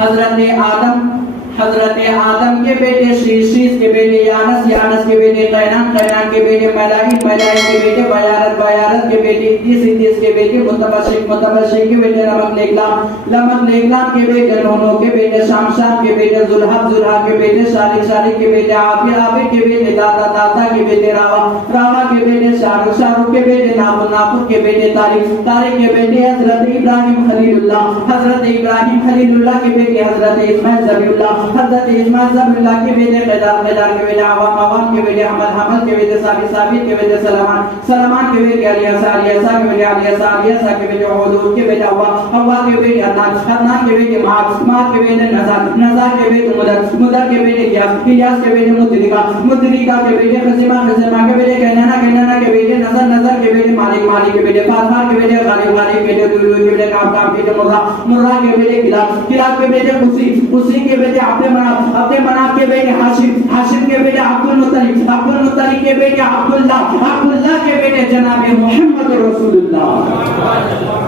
حضرت آدم کے بیٹے شیش کے بیٹے یانس کے بیٹے قینان کے بیٹے ملائک کے بیٹے بیارت کے بیٹے ادریس کے بیٹے متبشر کے بیٹے لمک لیکلام کے بیٹے نونو کے بیٹے شام کے بیٹے زلحب کے بیٹے شارق کے بیٹے عابد کے بیٹے داتا کے بیٹے راوا کے بیٹے شارق کے بیٹے ناپور کے بیٹے طارق کے بیٹے حضرت ابراہیم خلیل اللہ کے بیٹے حضرت اسماعیل ذبیح اللہ کے بیٹے قیدار کے بیٹے عوام کے بیٹے حمد کے بیٹے ثابت کے بیٹے سلمان کے بیٹے علیسا کے بیٹے علیسا کے بیٹے حدود کے بیٹے ہوا کے بیٹے عدنان کے بیٹے معاذ کے بیٹے نزار کے بیٹے مدر کے بیٹے الیاس کے بیٹے مدرکہ کے بیٹے خزیمہ کے بیٹے کینانا کے بیٹے نظر کے بیٹے مالک کے بیٹے فاطمہ کے بیٹے غالب کے بیٹے دلو کے بیٹے کعب کے بیٹے مرہ کے بیٹے کلاب کے بیٹے قصی کے بیٹے عبد مناف کے بیٹے ہاشم کے بیٹے عبد المطلب کے بیٹے عبداللہ کے بیٹے جناب محمد رسول اللہ